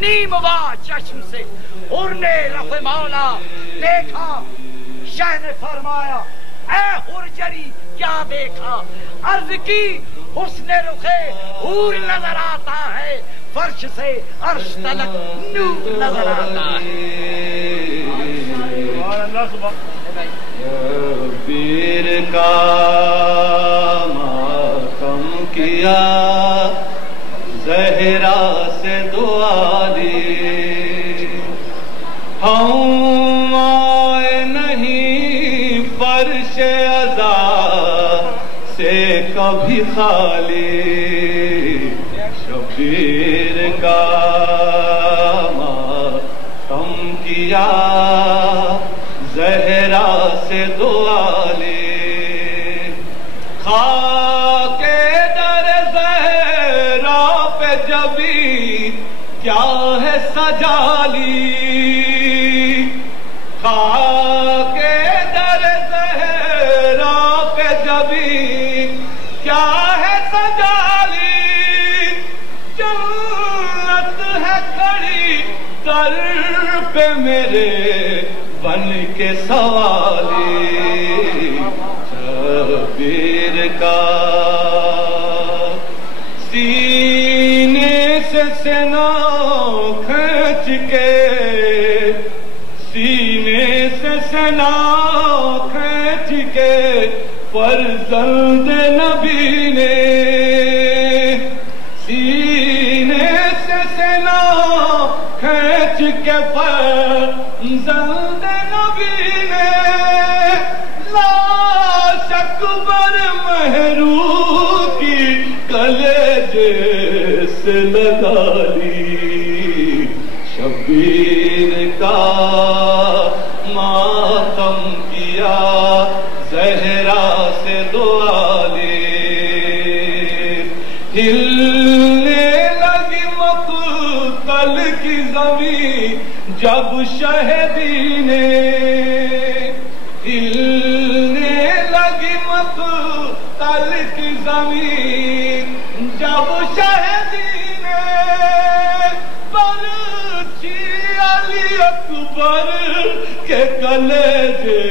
نیم وا چشم سے ارنے رف مولا دیکھا، شہ نے فرمایا اے حرجری کیا دیکھا، عرض کی حسن رخے حور نظر آتا ہے، فرش سے عرش تلک نور نظر آتا ہے۔ پیر کا ماتم کیا، زہرا سے دعا دی، ہم آئے نہیں فرش عزا سے کبھی خالی، شبیر کا ماتم کیا، زہرا سے دعا لی، خاک در زہرا پہ جبی کیا ہے سجا لی، خاک در زہرا پہ جبی کیا ہے سجا لی، جنت ہے کھڑی در پہ میرے بن کے سوالی، شبیر کا سینے سے سینہ کھینچ کے، سینے سے سینہ کھینچ کے فرزند نبی نے، سینے سے سینہ کھینچ کے فرزند نبی نے، لاش اکبر مہرو کی کلیجے سے لگا لی، شبیر کا ماتم کیا، زہرا سے دعا لی، ہلنے لگی مقتل کی زمین جب شہیدی نے، ہلنے لگی مقتل کی زمین جب شہیدی نے، برچی علی اکبر کے کلیجے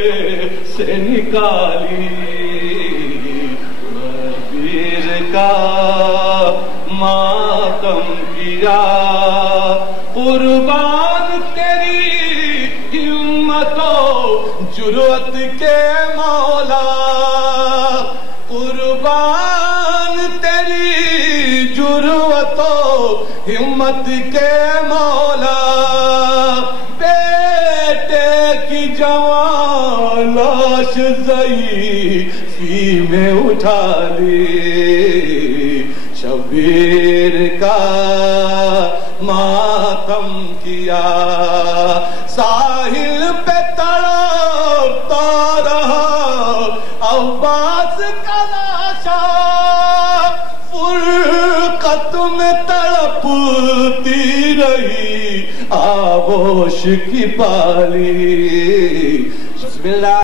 سے نکالی، شبیر کا ماتم کیا، قربان تیری ہمت و جرأت کے مولا، قربان تیری جرأت و ہمت کے مولا، بیٹے کی جوان لاش ضعیفی میں اٹھا لی، شبیر کا ماتم کیا، ساحل پہ تڑپتا رہا عباس کا لاشا، فرقت میں تڑپتی رہی آغوش کی پالی، بسم اللہ۔